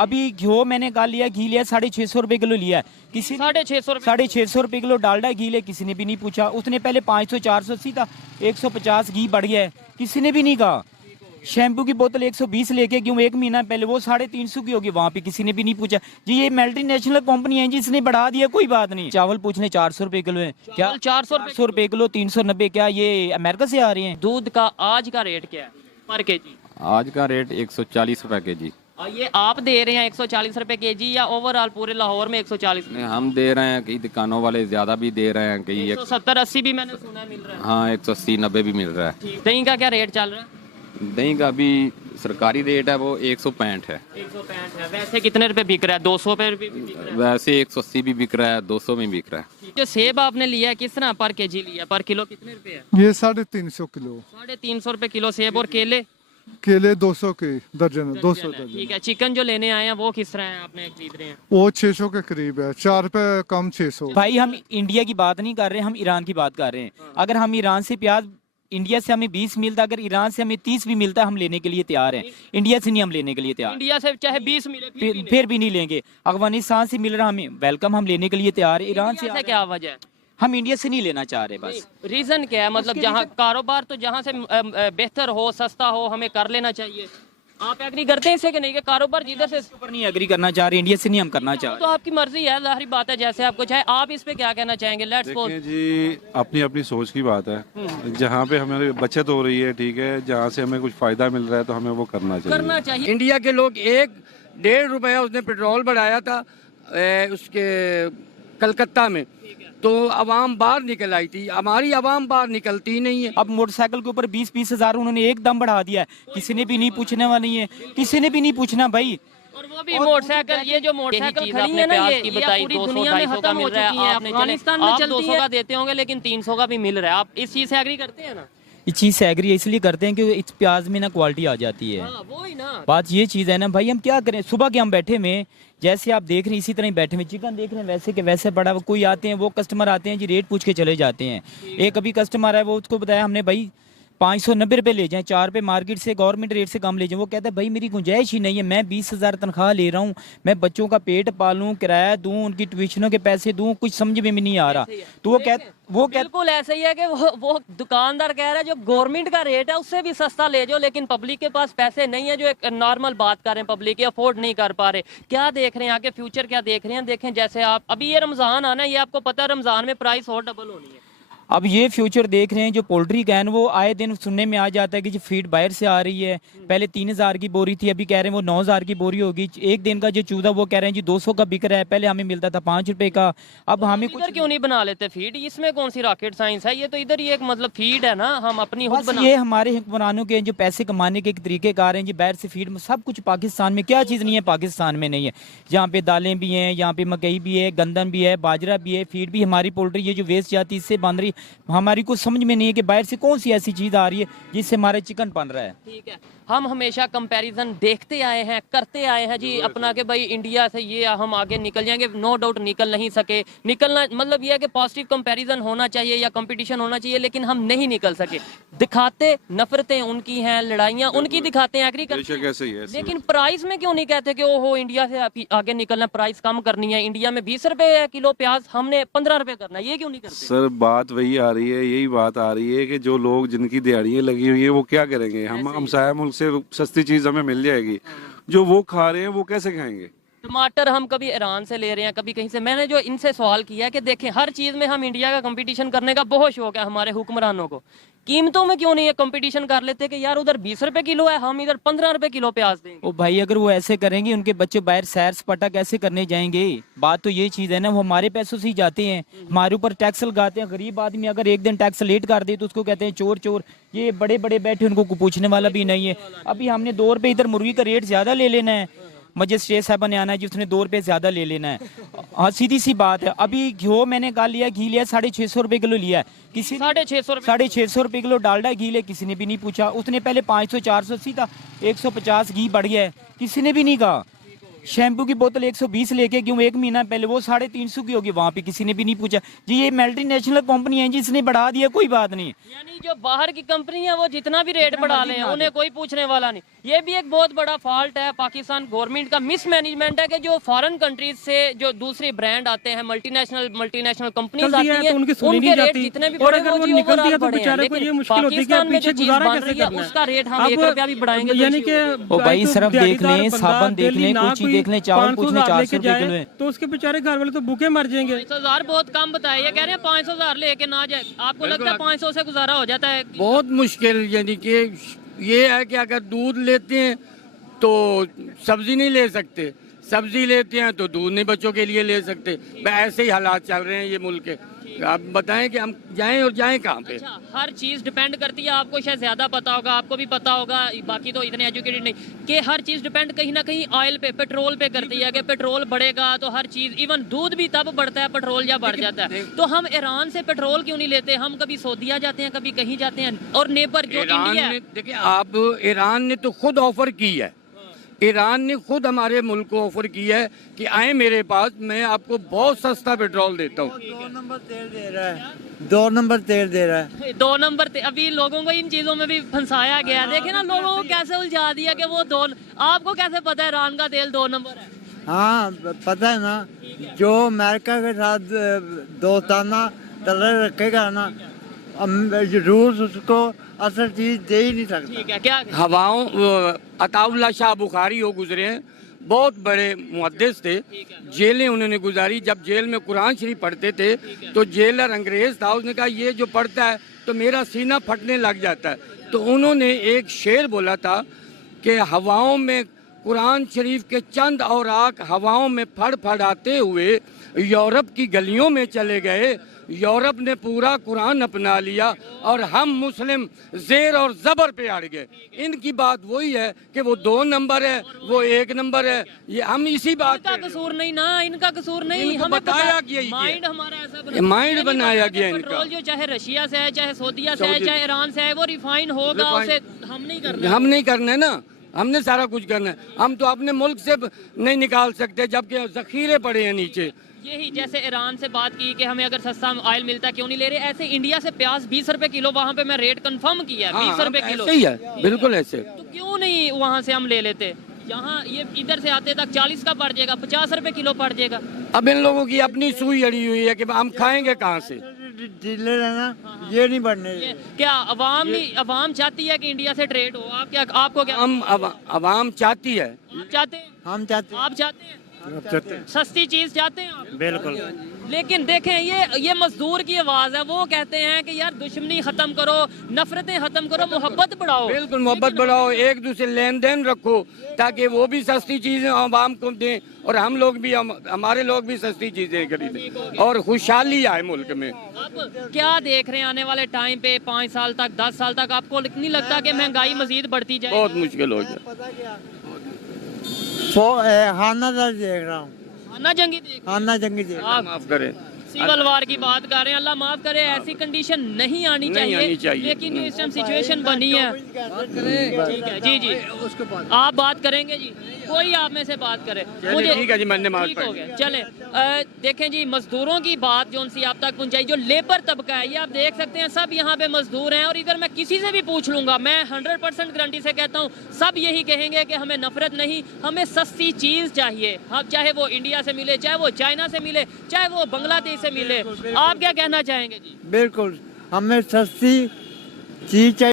अभी घ्यो मैंने कल लिया, घी लिया 650 रुपए किलो लिया है। किसी 650 रुपए किलो डालडा घी ले, किसी ने भी नहीं पूछा। उसने पहले 500 480 था, 150 घी बढ़ गया है, किसी ने भी नहीं कहा। शैम्पू की बोतल 120 लेके क्यों, 1 महीना पहले वो 350 की होगी, वहां पे किसी ने भी नहीं पूछा जी। ये मल्टीनेशनल कंपनी है जी, इसने बढ़ा दिया, कोई बात नहीं। चावल पूछने 400 रुपए किलो है क्या? 400 रुपए किलो, 390। क्या ये अमेरिका से आ रहे हैं? दूध का आज का रेट क्या है पर केजी? आज का रेट 140 रुपए के जी। ये आप दे रहे हैं 140 रुपए केजी या ओवरऑल पूरे लाहौर में 140? नहीं, हम दे रहे हैं, कई दुकानों वाले ज्यादा भी दे रहे हैं, कई 170-80 भी मैंने सुना मिल रहा है। हाँ 180-90 भी मिल रहा है। दही का क्या रेट चल रहा है? दही का भी सरकारी रेट है वो 165 है। 165 है। वैसे कितने रुपए बिक रहा है? 200 पे भी बिक रहा है? वैसे 180 भी बिक रहा है, 200 में बिक रहा है। जो सेब आपने लिया है किस तरह पर केजी लिया? पर किलो कितने रुपए है? ये 350 किलो। 350 रुपए किलो सेब। और केले? केले 200 के दर्जन है, 200 दर्जन। ठीक है। चिकन जो लेने आए हैं वो किस तरह है आपने खरीद रहे हैं? वो 600 के करीब है, 4 रुपए कम 600। भाई हम इंडिया की बात नहीं कर रहे, हम ईरान की बात कर रहे हैं। अगर हम ईरान से प्याज, इंडिया से हमें 20 मिलता, अगर ईरान से हमें 30 भी मिलता, हम लेने के लिए तैयार हैं। इंडिया से नहीं हम लेने के लिए तैयार। इंडिया से चाहे 20 मिले फिर भी नहीं लेंगे। अफगानिस्तान से मिल रहा हमें वेलकम, हम लेने के लिए तैयार है। ईरान से क्या वजह है? हम इंडिया से नहीं लेना चाह रहे बस। रीजन क्या है? मतलब जहाँ कारोबार तो जहाँ से बेहतर हो, सस्ता हो, हमें कर लेना चाहिए। आप एग्री करते हैं इससे कि नहीं कि कारोबार जिधर से ऊपर नहीं एग्री करना चाह रहे, इंडिया से नहीं हम करना चाह तो आपकी मर्जी है, जाहिर बात है, जैसे आपको चाहे। आप इस पे क्या कहना चाहेंगे? लेट्स देखिए जी, अपनी अपनी सोच की बात है। जहाँ पे हमारी बचत हो रही है, ठीक है, जहाँ से हमें कुछ फायदा मिल रहा है तो हमें वो करना चाहिए। इंडिया के लोग 1-1.5 रुपया उसने पेट्रोल बढ़ाया था उसके कलकत्ता में, तो अवाम बाहर निकल आई थी। हमारी अवाम बाहर निकलती ही नहीं है। अब मोटरसाइकिल के ऊपर 20-20 हजार उन्होंने एकदम बढ़ा दिया है, किसी ने भी नहीं पूछने वाला नहीं है, किसी ने भी नहीं पूछना भाई। और वो भी मोटरसाइकिल, ये जो मोटरसाइकिल खड़ी है ना, ये पूरी दुनिया में खत्म हो चुकी है। अफगानिस्तान में चलती है। 200 का देते होंगे लेकिन 300 का भी मिल रहा है। आप इस चीज से एग्री करते हैं ना? इस चीज से एग्री इसलिए करते हैं क्योंकि इस प्याज में ना क्वालिटी आ जाती है। वो ही ना बात ये चीज है ना भाई, हम क्या करें? सुबह के हम बैठे हुए, जैसे आप देख रहे हैं इसी तरह ही बैठे हुए, चिकन देख रहे हैं वैसे के वैसे बड़ा। कोई आते हैं, वो कस्टमर आते हैं जी, रेट पूछ के चले जाते हैं। एक अभी कस्टमर है, वो उसको बताया हमने भाई 590 रुपये ले जाएं, 4 रुपये मार्केट से गवर्नमेंट रेट से कम ले जाएं। वो कहता है भाई मेरी गुंजाइश ही नहीं है, मैं 20,000 तनख्वाह ले रहा हूँ, मैं बच्चों का पेट पालूं, किराया दूं, उनकी ट्यूशनों के पैसे दूं, कुछ समझ में भी नहीं आ रहा। तो वो बिल्कुल ऐसे ही है कि वो दुकानदार कह रहा है जो गवर्नमेंट का रेट है उससे भी सस्ता ले जाओ, लेकिन पब्लिक के पास पैसे नहीं है। जो एक नॉर्मल बात कर रहे हैं, पब्लिक अफोर्ड नहीं कर पा रहे। क्या देख रहे हैं आगे फ्यूचर, क्या देख रहे हैं? देखें जैसे आप अभी ये रमजान आना है, ये आपको पता है रमजान में प्राइस और डबल होनी है। अब ये फ्यूचर देख रहे हैं, जो पोल्ट्री का है वो आए दिन सुनने में आ जाता है कि जो फीड बाहर से आ रही है। पहले 3,000 की बोरी थी, अभी कह रहे हैं वो 9,000 की बोरी होगी। एक दिन का जो चूजा वो कह रहे हैं जी 200 का बिक रहा है, पहले हमें मिलता था 5 रुपए का। अब हमें कुछ क्यों नहीं बना लेते फीड? इसमें कौन सी रॉकेट साइंस है? ये तो इधर ही एक मतलब फीड है ना, हम अपनी खुद बना। ये हमारे हुक्मरानों के जो पैसे कमाने के तरीके कार हैं जी, बाहर से फीड में सब कुछ। पाकिस्तान में क्या चीज़ नहीं है, पाकिस्तान में नहीं है। यहाँ पे दालें भी हैं, यहाँ पे मकई भी है, गंदम भी है, बाजरा भी है, फीड भी। हमारी पोल्ट्री ये जो वेस्ट जाती है इससे बन रही, हमारी कुछ समझ में नहीं है कि बाहर से कौन सी ऐसी चीज आ रही है जिससे हमारे चिकन बन रहा है। ठीक है, हम हमेशा कंपैरिजन देखते आए हैं, करते आए हैं जी अपना कि भाई इंडिया से ये हम आगे निकल जाएंगे। नो डाउट निकल नहीं सके। निकलना मतलब ये है कि पॉजिटिव कंपैरिजन होना चाहिए या कंपटीशन होना चाहिए, लेकिन हम नहीं निकल सके। दिखाते नफरतें उनकी हैं, लड़ाइयाँ उनकी दिखाते हैं, एग्री करते हैं, लेकिन प्राइस में क्यों नहीं कहते कि ओहो इंडिया से आगे निकलना, प्राइस कम करनी है। इंडिया में 20 रुपए किलो प्याज, हमने 15 रुपए करना है, ये क्यों नहीं करते? सर बात वही आ रही है, यही बात आ रही है कि जो लोग जिनकी दिहाड़ियाँ लगी हुई है वो क्या करेंगे? हम साया मुल्क से सस्ती चीज हमें मिल जाएगी, जो वो खा रहे हैं वो कैसे खाएंगे? टमाटर हम कभी ईरान से ले रहे हैं, कभी कहीं से। मैंने जो इनसे सवाल किया है कि देखें हर चीज में हम इंडिया का कंपटीशन करने का बहुत शौक है हमारे हुक्मरानों को, कीमतों में क्यों नहीं है कंपटीशन कर लेते कि यार उधर 20 रुपए किलो है, हम इधर 15 रुपए किलो प्याज देंगे। ओ भाई अगर वो ऐसे करेंगे, उनके बच्चे बाहर सैर सपाटा कैसे करने जाएंगे? बात तो ये चीज है ना, वो हमारे पैसों से ही जाते हैं, हमारे ऊपर टैक्स लगाते हैं। गरीब आदमी अगर एक दिन टैक्स लेट कर दे तो उसको कहते हैं चोर चोर। ये बड़े बड़े बैठे, उनको पूछने वाला भी नहीं है। अभी हमने 2 रुपए इधर मुर्गी का रेट ज्यादा ले लेना है, मजिस्ट्रेट साहब ने आना है जी, उसने 2 रुपए ज्यादा ले लेना है। हाँ सीधी सी बात है। अभी घ्यो मैंने कल लिया, घी लिया 650 रुपए किलो लिया है। किसी 650 रुपए किलो डालडा घी ले, किसी ने भी नहीं पूछा। उसने पहले 500 480 था, 150 घी बढ़ गया है, किसी ने भी नहीं कहा। शैम्पू की बोतल 120 लेके क्यों, 1 महीना पहले वो 350 की होगी, वहाँ पे किसी ने भी नहीं पूछा जी। ये मल्टीनेशनल कंपनी है, जिसने बढ़ा दिया कोई बात नहीं। यानी जो बाहर की कंपनी है वो जितना भी रेट बढ़ा लें उन्हें कोई पूछने वाला नहीं। ये भी एक बहुत बड़ा फॉल्ट है पाकिस्तान गवर्नमेंट का, मिसमैनेजमेंट है कि जो फॉरेन कंट्रीज से जो दूसरे ब्रांड आते हैं, मल्टीनेशनल कंपनीज आती हैं, उनके रेट जितने भी बढ़े वो जी ओवरऑल बढ़े हैं, लेकिन पाकिस्तान में जो चीज बन रही है उसका रेट हम 1 रुपया भी बढ़ाएंगे यानी कि ओ भाई सिर्फ देख लें, साबुन देख लें, कुछ चीज देख लें, चावल पूछ लें 400 रुपए किलो है, तो उसके बेचारे घर वाले तो भूखे मर जाएंगे। 500,000 बहुत कम बताया, ये कह रहे हैं 500,000 लेके ना जाए। आपको लगता है 500 से गुजारा हो जाता है? बहुत मुश्किल, यानी कि ये है कि अगर दूध लेते हैं तो सब्जी नहीं ले सकते, सब्जी लेते हैं तो दूध नहीं बच्चों के लिए ले सकते। ऐसे ही हालात चल रहे हैं ये मुल्क के। आप बताएं कि हम जाएं और जाएं कहाँ पे? अच्छा, हर चीज डिपेंड करती है, आपको शायद ज्यादा पता होगा, आपको भी पता होगा, बाकी तो इतने एजुकेटेड नहीं, कि हर चीज डिपेंड कहीं ना कहीं ऑयल पे, पेट्रोल पे करती है, कि पेट्रोल बढ़ेगा तो हर चीज, इवन दूध भी तब बढ़ता है पेट्रोल या बढ़ जाता है। तो हम ईरान से पेट्रोल क्यों नहीं लेते? हम कभी सऊदीया जाते हैं, कभी कहीं जाते हैं, और नेबर जो इंडिया है। देखिए आप, ईरान ने तो खुद ऑफर की है, ईरान ने खुद हमारे मुल्क को ऑफर की है कि आए मेरे पास, मैं आपको बहुत सस्ता पेट्रोल देता हूँ। 2 नंबर तेल दे रहा है, 2 नंबर तेल दे रहा है। 2 नंबर अभी लोगों को इन चीजों में भी फंसाया गया। देखे ना लोगों को कैसे उलझा दिया कि वो 2। आपको कैसे पता है ईरान का तेल 2 नंबर है? हाँ पता है ना, जो अमेरिका के साथ दोस्ताना तलक रखेगा ना, रूस उसको असल चीज दे ही नहीं सकता। ठीक है, क्या हवाओं, अताउल्ला शाह बुखारी हो गुजरे हैं, बहुत बड़े मुहद्दिस थे, जेलें उन्होंने गुजारी। जब जेल में कुरान शरीफ पढ़ते थे तो जेलर अंग्रेज था, उसने कहा ये जो पढ़ता है तो मेरा सीना फटने लग जाता है। तो उन्होंने एक शेर बोला था कि हवाओं में कुरान शरीफ के चंद औराक हवाओं में फड़फड़ाते हुए यूरोप की गलियों में चले गए, यूरोप ने पूरा कुरान अपना लिया और हम मुस्लिम जेर और जबर पे अड़ गए। इनकी बात वही है कि वो 2 नंबर है, वो 1 नंबर है। ये हम इसी बात इनका कसूर नहीं ना, इनका कसूर नहीं, इनको हमें बताया गया, माइंड हमारा ऐसा माइंड बनाया गया इनका। पेट्रोल जो चाहे रशिया से है, चाहे सऊदीया से है, चाहे ईरान से है, वो रिफाइन होगा, उसे हम नहीं करना। हम नहीं करना है ना, हमने सारा कुछ करना है। हम तो अपने मुल्क से नहीं निकाल सकते जबकि जखीरे पड़े हैं नीचे। यही जैसे ईरान से बात की कि हमें अगर सस्ता ऑयल मिलता है क्यों नहीं ले रहे, ऐसे इंडिया से प्याज 20 रुपए किलो, वहाँ पे मैं रेट कंफर्म किया, 20 रुपए किलो। ऐसे ही है, बिल्कुल ऐसे। तो क्यों नहीं वहाँ से हम ले लेते? यहाँ ये इधर से आते तक 40 का पड़ जाएगा, 50 रुपए किलो पड़ जाएगा। अब इन लोगों की अपनी सुई अड़ी हुई है कि हम खाएंगे कहाँ से। डीलर है ना, ये नहीं बढ़ने। क्या अवाम नहीं, अवाम चाहती है कि इंडिया से ट्रेड हो? आप क्या, आपको क्या? हम अवाम चाहती है, आप चाहते हैं? हम चाहते आप चाहते हैं? सस्ती चीज चाहते हैं आप? बिल्कुल। लेकिन देखें ये मजदूर की आवाज है, वो कहते हैं कि यार दुश्मनी खत्म करो, नफरतें खत्म करो, मोहब्बत बढ़ाओ। बिल्कुल मोहब्बत बढ़ाओ, एक दूसरे लेन देन रखो ताकि वो भी सस्ती चीजें आवाम को दें और हम लोग भी, हमारे लोग भी सस्ती चीजें खरीदें और खुशहाली आए मुल्क में। अब क्या देख रहे हैं आने वाले टाइम पे, 5 साल तक, 10 साल तक, आपको नहीं लगता कि महंगाई मजीद बढ़ती जाए? बहुत मुश्किल हो जाए। खाना देख रहा हूँ, खाना जंगी देख, खाना जंगी देख। आप माफ करें, सिविल वार की बात कर रहे हैं, अल्लाह माफ करे, ऐसी कंडीशन नहीं आनी चाहिए, लेकिन ये इस टाइम सिचुएशन बनी है। ठीक है जी, जी आप बात करेंगे जी, कोई आप में से बात करे। मुझे ठीक है जी, मैंने माफ ठीक हो गया। चलें, देखें जी, मजदूरों की बात जो उनसे आप तक पहुंचाई, जो लेबर तबका है, ये आप देख सकते हैं, सब यहाँ पे मजदूर हैं। और इधर मैं किसी से भी पूछ लूंगा, मैं 100% गारंटी से कहता हूँ, सब यही कहेंगे कि हमें नफरत नहीं, हमें सस्ती चीज चाहिए। हम चाहे वो इंडिया से मिले, चाहे वो चाइना से मिले, चाहे वो बांग्लादेश से मिले। आप क्या कहना चाहेंगे जी? बिल्कुल, हमें सस्ती चीज चाहिए।